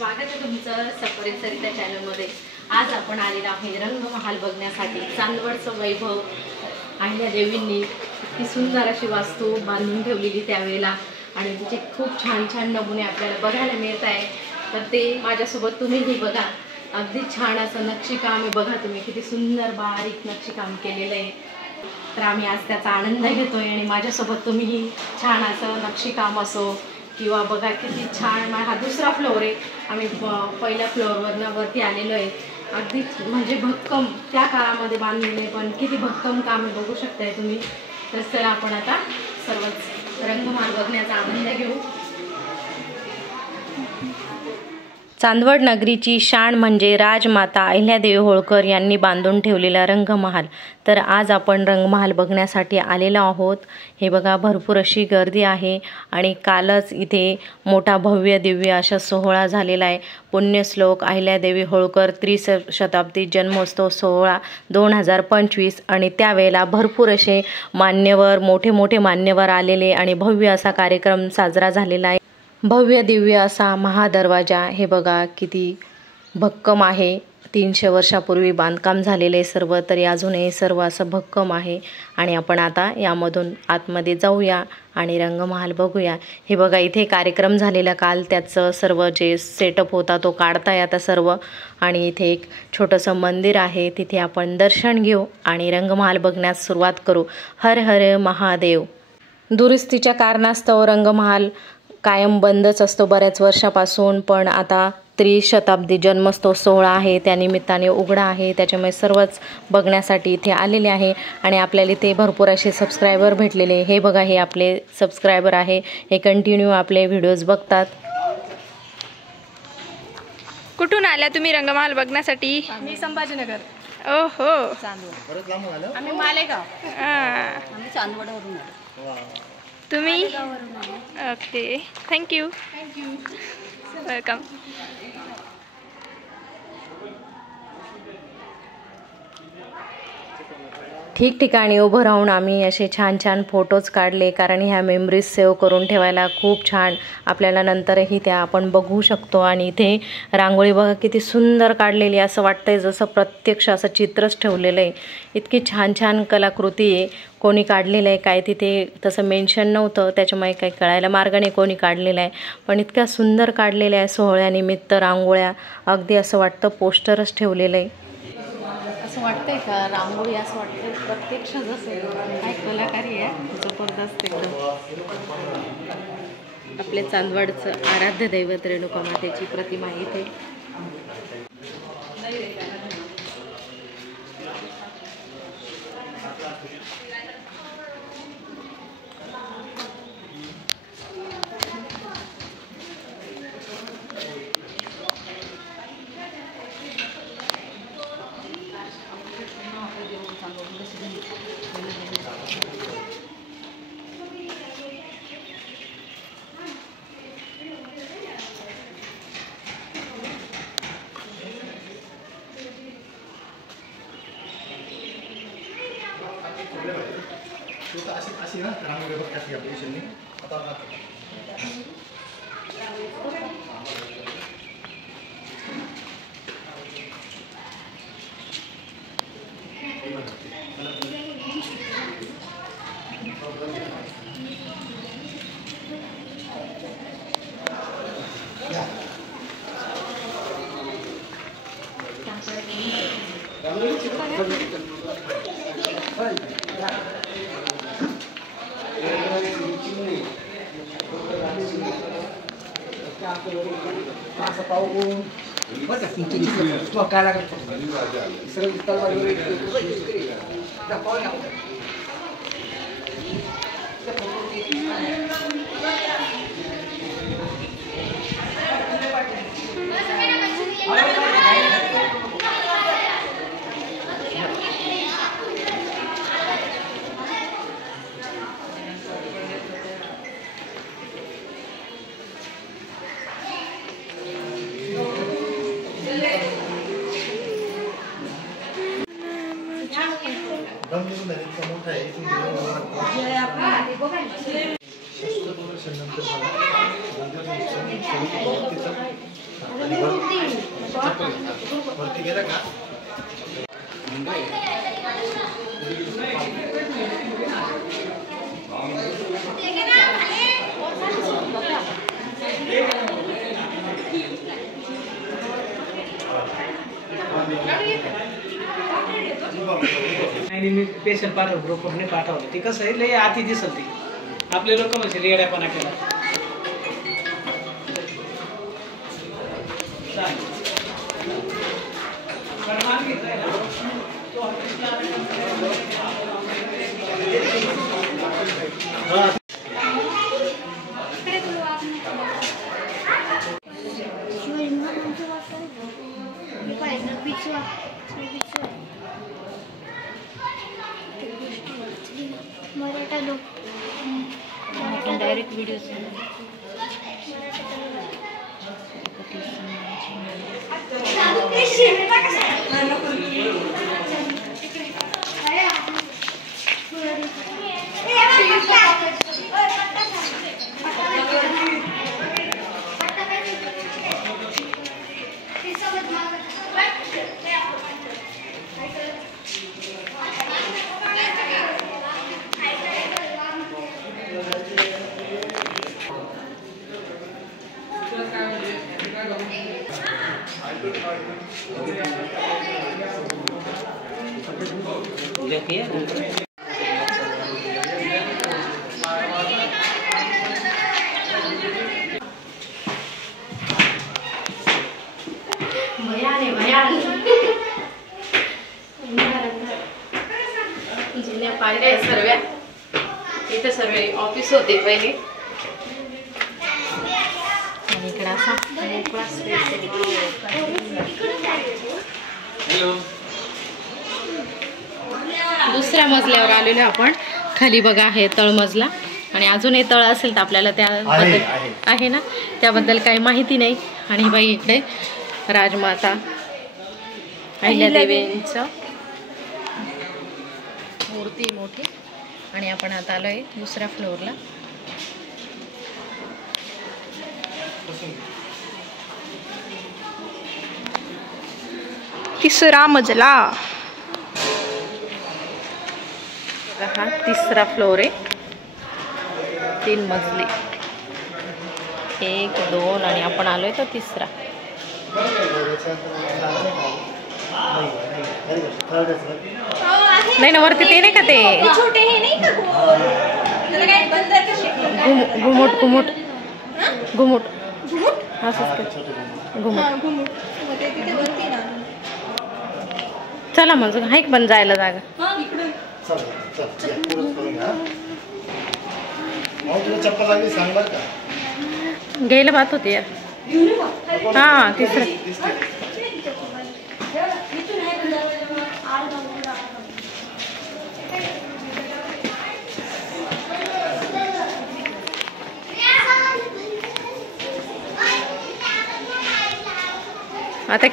स्वागत आहे तुमचं सफर सरिता चॅनलमध्ये। आज आपण आलेलो आहे रंगमहाल बघण्यासाठी। चांदवडचं वैभव अहिल्यादेवींनी किती सुंदर अशी वास्तू बांधून ठेवलेली त्यावेळेला आणि तिचे खूप छान छान नमुने आपल्याला बघायला मिळत आहे। तर ते माझ्यासोबत तुम्हीही बघा। अगदी छान असं नक्षीकाम आहे, बघा तुम्ही किती सुंदर बारीक नक्षीकाम केलेलं आहे। तर आम्ही आज त्याचा आनंद घेतोय आणि माझ्यासोबत तुम्हीही छान असं नक्षीकाम असो किंवा बघा किती छान। हा दुसरा फ्लोअर आहे, आम्ही पहिल्या फ्लोअरवरनं वरती आलेलो आहे। अगदी म्हणजे भक्कम त्या काळामध्ये बांधलेले पण किती भक्कम काम आहे, बघू शकताय तुम्ही। तर चला आपण आता सर्वच रंगमहाल बघण्याचा आनंद घेऊ। चांदवड नगरीची शान म्हणजे राजमाता अहिल्यादेवी होळकर यांनी बांधून ठेवलेला रंगमहाल। तर आज आपण रंगमहाल बघण्यासाठी आलेलो आहोत। हे बघा भरपूर अशी गर्दी आहे आणि कालच इथे मोठा भव्य दिव्य अशा सोहळा झालेला आहे। पुण्यश्लोक अहिल्यादेवी होळकर त्रिशताब्दी जन्मोत्सव सोहळा 2025 आणि त्यावेळेला भरपूर असे मान्यवर मोठे मान्यवर आलेले आणि भव्य असा कार्यक्रम साजरा झालेला आहे। भव्य दिव्य असा महादरवाजा हे बघा किती भक्कम आहे। 300 वर्षापूर्वी बांधकाम झालेले सर्व, तरी अजूनही सर्व असं भक्कम आहे। आणि आपण आता यामधून आतमध्ये जाऊया आणि रंगमहाल बघूया। हे बघा इथे कार्यक्रम झालेला काल, त्याचं सर्व जे सेटअप होता तो काढताय आता सर्व। आणि इथे एक छोटंसं मंदिर आहे, तिथे आपण दर्शन घेऊ आणि रंगमहाल बघण्यास सुरुवात करू। हर हर महादेव। दुरुस्तीच्या कारणास्तव रंगमहाल कायम बंदच असतो बऱ्याच वर्षापासून, पण आता त्रिशताब्दी जन्मोत्सव सोहळा आहे त्यानिमित्ताने उघडा आहे, त्याच्यामुळे सर्वच बघण्यासाठी इथे आलेले आहे। आणि आपल्याला इथे भरपूर असे सबस्क्रायबर भेटलेले। हे बघा हे आपले सबस्क्रायबर आहे, हे कंटिन्यू आपले व्हिडिओज बघतात। कुठून आल्या तुम्ही रंगमहाल बघण्यासाठी? मी संभाजीनगर। ओहो, आम्ही मालेगाव। आम्ही चांदवडवरून आलो। तुम्ही? Okay, thank you welcome. ठिकठिकाणी उभं राहून आम्ही असे छान छान फोटोज काढले, कारण ह्या मेमरीज सेव्ह करून ठेवायला खूप छान आपल्याला नंतरही त्या आपण बघू शकतो। आणि इथे रांगोळी बघा किती सुंदर काढलेली, असं वाटतंय जसं प्रत्यक्ष असं चित्रच ठेवलेलं आहे। इतकी छान छान कलाकृती आहे। कोणी काढलेलं आहे काय तिथे तसं मेन्शन नव्हतं, त्याच्यामुळे काही कळायला मार्ग नाही कोणी काढलेलं आहे, पण इतक्या सुंदर काढलेल्या आहे। सोहळ्यानिमित्त रांगोळ्या अगदी असं वाटतं पोस्टरच ठेवलेलं आहे। असं वाटतंय का रांगोळी, असं वाटतंय प्रत्यक्ष जसं काय कलाकारी आहे जबरदस्त एकदम। आपल्या चांदवडचं आराध्य दैवत रेणुका मातेची प्रतिमा आहे इथे। Así ना रांगोळी बघतात आपल्या इशेने आता masa tahu berapa cincin itu kalah sering kita lagi dah kau yang वरती गेला का? आणि मी पेशंट पाठवलं ग्रुपवरने पाठवलं. ते कसं आहे लय आती दिसल ते आपले लोक म्हणजे रेड्यापणा केला. डायरेक्ट व्हिडिओ जुन्या पायऱ्या सर्व इथे सर्व ऑफिस होते पहिले आणि इकडे असा मोकळा स्पेस आहे. दुसऱ्या मजल्यावर आलेलो आपण. खाली बघा आहे तळमजला आणि अजूनही तळ असेल तर आपल्याला त्याबद्दल आहे ना त्याबद्दल काही माहिती नाही. आणि बाई इकडे राजमाता अहिल्यादेवींचं मूर्ती मोठी. आणि आपण आता आलोय दुसऱ्या फ्लोअरला. तिसरा मजला. हा तिसरा फ्लोअर आहे. 3 मजली 1 2 आणि आपण आलोय तो तिसरा. नाही ना वरती ते नाही का ते घुमुट घुमुट घुमुट असंच घुमुट. चला मग हाय पण जायला जागा. चप्पल लागली सांग बरं का. घ्यायला बात होती यार. हां तिसरं आता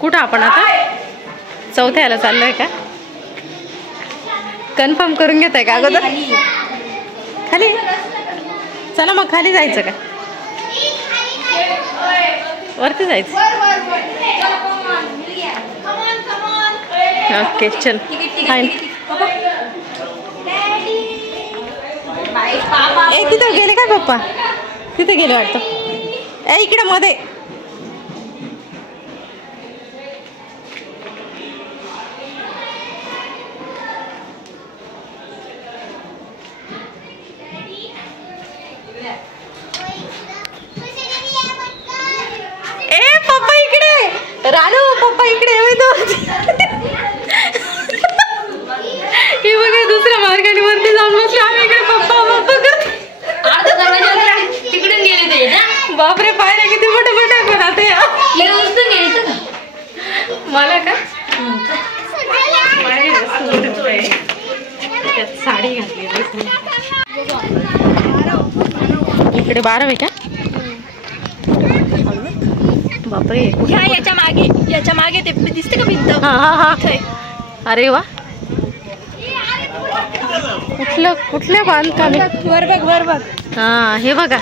कुठं आपण आता चौथ्याला चाललोय का कन्फर्म करून घेत आहे का अगोदर. खाली चला मग खाली जायचं का वरती जायचं. ओके चल फाईन. ए तिथं गेले काय पप्पा तिथे गेले वाटतं. ए इकडे मध्ये रानू पप्पा इकडे हे बघा दुसऱ्या मार्गाने वरती जाऊन बसले. आम्ही इकडे पप्पा पप्पा तिकडून गेले ते. बापरे पायऱ्या किती मोठे मोठे पण आता मला का साडी घातली इकडे 12 आहे का. बापरे याच्या मागे ते दिसते का भिंत. हा अरे वा कुठल्या बांधकाम वर बघ हा हे बघा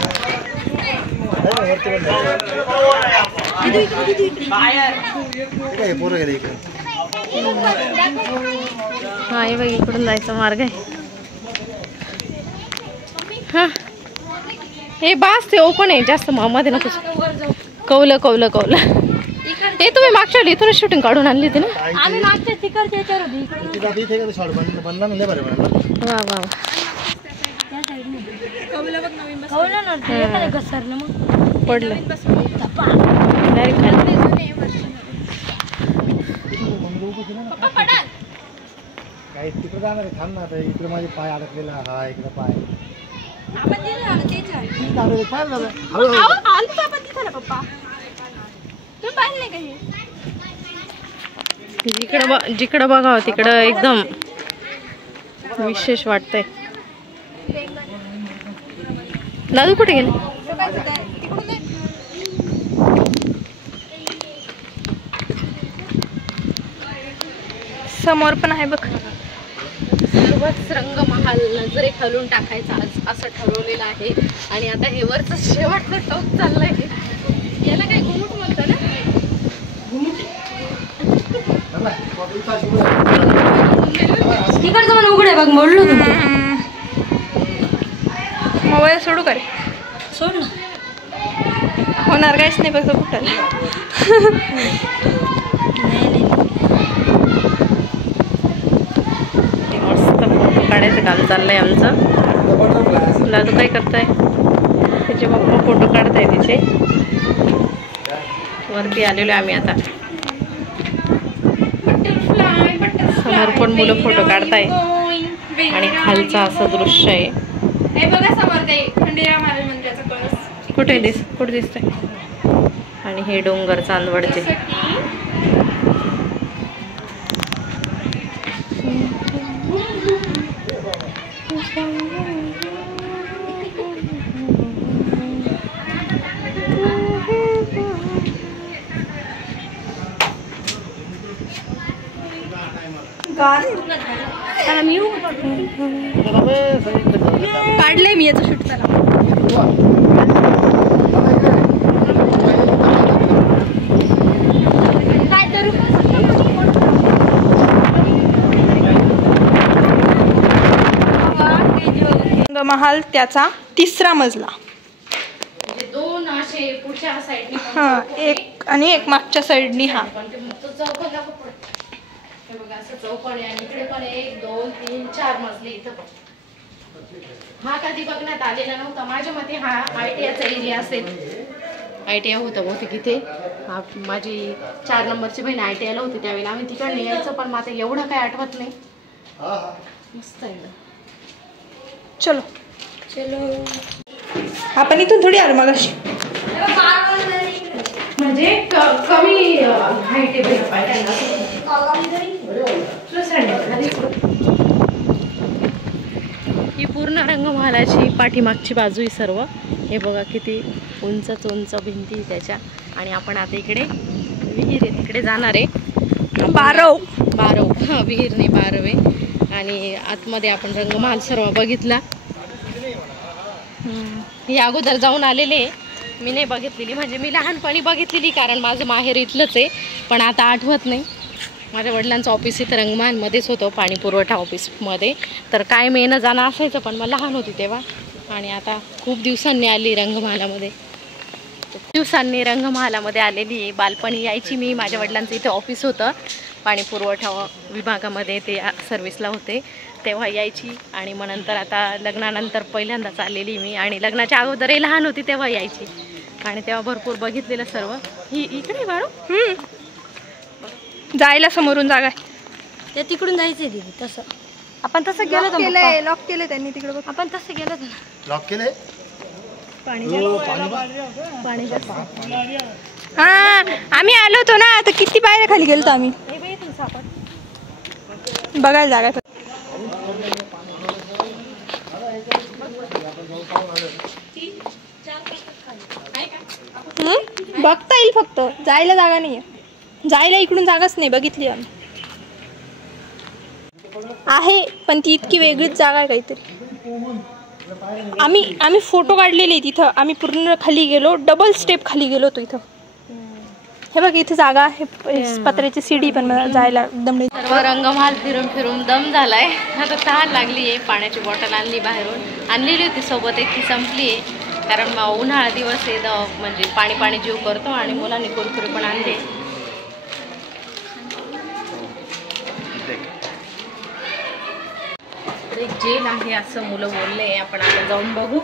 काय पोरं गेले इकडे. हा हे बघ इकडून जायचा मार्ग आहे. हा हे बास ते ओपन आहे जास्त मध्ये नको. कौलं कौलं कौलं ते तुम्ही मागच्या इथूनच शूटिंग काढून आणली होती ना. आम्ही मागच्या तिकडच्या याच्यावर होती. इथे का शॉर्ट बनला नाही बरं बरं. वा वा कवलं नव्हतं एखाद्या घसरलं मग पडलं काय तिकडे जाणार आहे. थांब ना आता. इकडे माझे पाय अडकलेला. हा इकडे पाय जिकडं बघावं तिकडं एकदम विशेष वाटतंय. दादू कुठे गेले. समोर पण आहे बघ. सर्वच रंगमहाल नजरे खालून टाकायचा आज असं ठरवलेलं आहे. आणि आता हे वरचं शेवटचं टोक चाललंय. याला काय घुमुट म्हणतो ना. तिकडचं पण उघडे बघ. मोडलो मोबाईल सोडू का रे. सोड ना. होणार काहीच नाही बघ कुठं. मस्त फोटो काढायचं काम चाललंय आमचं. दादू काय करताय. त्याचे पप्पा फोटो काढताय तिचे. वरती आलेलो आम्ही आता. समोर पण मुलं फोटो काढताय आणि खालचं असं दृश्य आहे. बघा समोर ते खंडेराव महाराज मंदिराचा कळस कुठे दिसतंय. आणि हे डोंगर चांदवडचे. काढलंय मी याचं शूट. चला रंगमहाल त्याचा 3रा मजला. दोन असे पुढच्या साईडने हा एक आणि एक मागच्या साईडनी. हा चौकोन आहे आणि इकडे पण 1 2 3 4 मजले. इथं पण हा कधी बघण्यात आलेला नव्हता. माझ्या मते हा ITIचा एरिया असेल. ITI होतं बहुतेक इथे. हा माझी 4 नंबरची बहीण ITIला होती त्यावेळेला आम्ही तिकडे यायचं. पण मला एवढं काही आठवत नाही. मस्त आहे. चलो आपण इथून थोडी आलो मगाशी. म्हणजे कमी हाईट आहे. ही पूर्ण रंगमहालाची पाठीमागची बाजू आहे सर्व. हे बघा किती उंच भिंती त्याच्या. आणि आपण आता इकडे विहीर आहे तिकडे जाणार आहे. बारव हा विहीर नाही बारव आहे. आणि आतमध्ये आपण रंगमहाल सर्व बघितला. ही अगोदर जाऊन आलेले. मी नाही बघितलेली. म्हणजे मी लहानपणी बघितलेली कारण माझं माहेर इथलंच आहे. पण आता आठवत नाही. माझ्या वडिलांचं ऑफिस इथं रंगमहालमध्येच होतं पाणी पुरवठा ऑफिसमध्ये. तर काय येणं जाणं असायचं पण मला लहान होती तेव्हा. आणि आता खूप दिवसांनी आली रंगमहालामध्ये. दिवसांनी रंगमहालामध्ये आलेली. बालपणी यायची मी. माझ्या वडिलांचं इथे ऑफिस होतं पाणी पुरवठा विभागामध्ये. ते सर्व्हिसला होते तेव्हा यायची. आणि मग नंतर आता लग्नानंतर पहिल्यांदाच आलेली मी. आणि लग्नाच्या अगोदरही लहान होती तेव्हा यायची. आणि तेव्हा भरपूर बघितलेलं सर्व. ही इकडे बाळू. जायला समोरून जागा आहे. ते तिकडून जायचंय दीदी. तसं आपण तसं गेलो तर लॉक केलंय त्यांनी तिकडे. आपण तसं गेलो तर लॉक केलंय. पाणी जास्त. हा आम्ही आलो होतो ना. आता किती बाहेर खाली गेलो तर आम्ही बघायला जागा. बघता येईल फक्त. जायला जागा नाहीये. जायला इकडून जागाच नाही. बघितली आहे पण ती इतकी वेगळीच जागा आहे काहीतरी. आम्ही फोटो काढलेले तिथं. आम्ही पूर्ण खाली गेलो. डबल स्टेप खाली गेलो होतो इथं. हे बघ इथे जागा आहे, पत्र्याची सीडी पण मला जायला एकदम. सर्व रंगमहाल फिरून फिरून दम झालाय. आता तहान लागली आहे. पाण्याची बॉटल आणली बाहेरून, आणलेली होती सोबत एक, ती संपली आहे. कारण उन्हाळा दिवस आहे, म्हणजे पाणी पाणी जीव करतो. आणि मुलांनी कुरकुरे पण आणले. एक जेल आहे असं मुलं बोलले. आपण आता जाऊन बघू.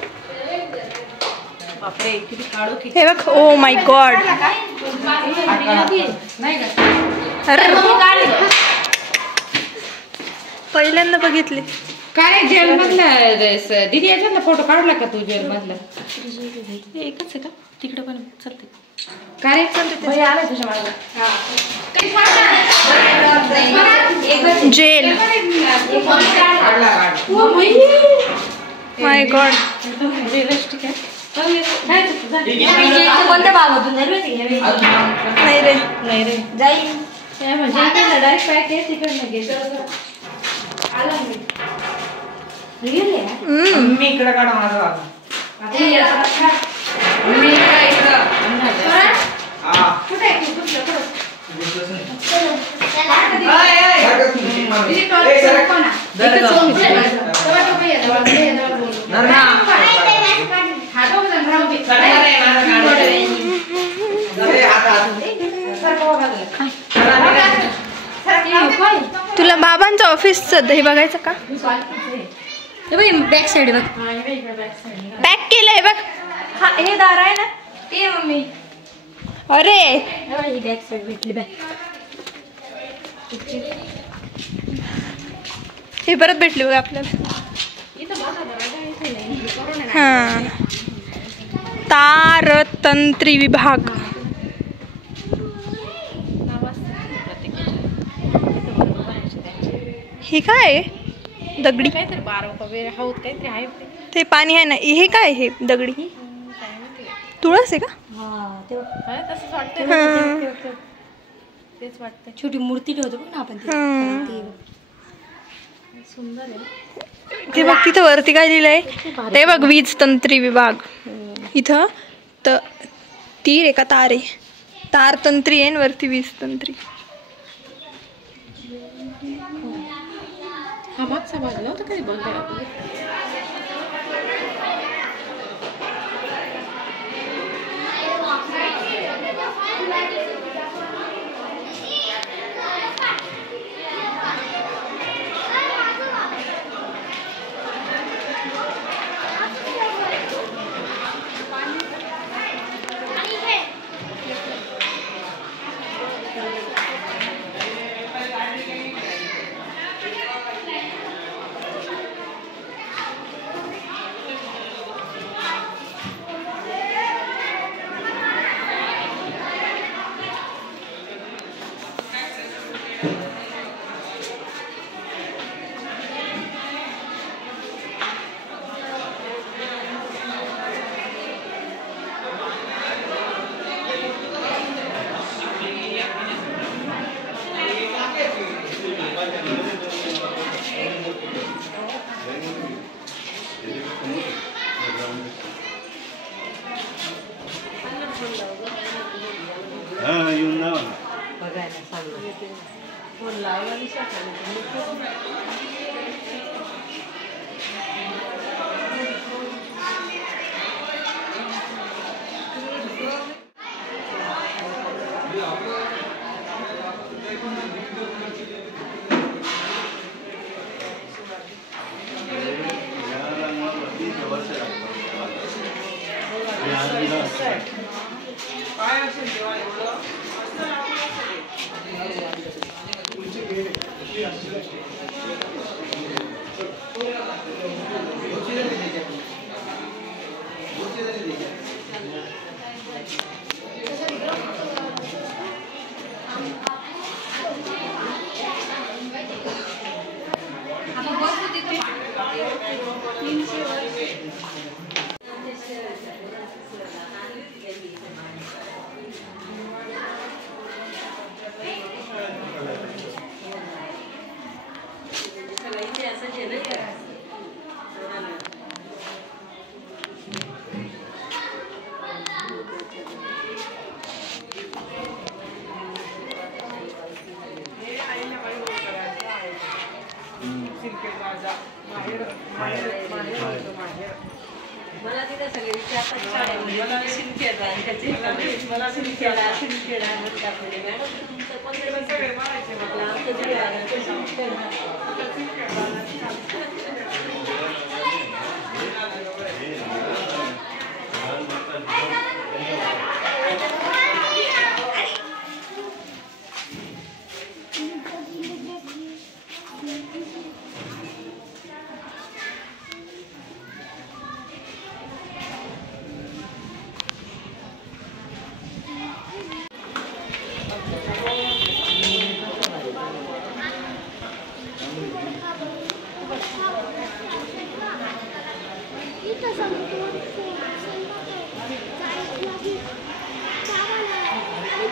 बापरे किती काढू किती. हे बघ, ओ माय गॉड. पहिल्यांदा बघितले. काय जेल मधला दीदी याच्यातला फोटो काढला का तू जेल मधला? एकच आहे का? तिकडे पण चालते. काय आला तुझ्या मागे जेल. माय गॉड. रिअलिस्टिक आहे. कोणत्या भागातून नाही रे, नाही रे जाईल म्हणजे डायरेक्ट पॅक आहे तिकडनं घे. मी इकडे काढा माझा बाबा. तुला बाबांचं ऑफिसचं हे बघायचं का? बॅक साइड बघ. पॅक केलंय बघ. हा हे दार आहे ना ते मम्मी. अरे बॅक साइड भेटली बॅक. हे परत भेटले बघ आपल्याला. हा, तारतंत्री विभाग. हे काय आहे? दगडी काहीतरी बारा वगैरे हौद काहीतरी आहे. ते पाणी आहे ना. हे काय हे दगडी? तुळस आहे का? तसंच वाटतं. हा. तेच वाटतं. छोटी मूर्ती ठेवतो बघ ना आपण ती. हा. सुंदर आहे. ते बघ तिथं वरती काय लिहिलंय ते बघ, वीज तंत्री विभाग. इथं तीर आहे का तार आहे? तार तंत्री आहे, वरती वीज तंत्री. हा मागचा भाग नव्हता कधी बघायला.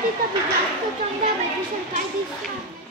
तिथं जास्त चांगल्या भाजी काय दिसणार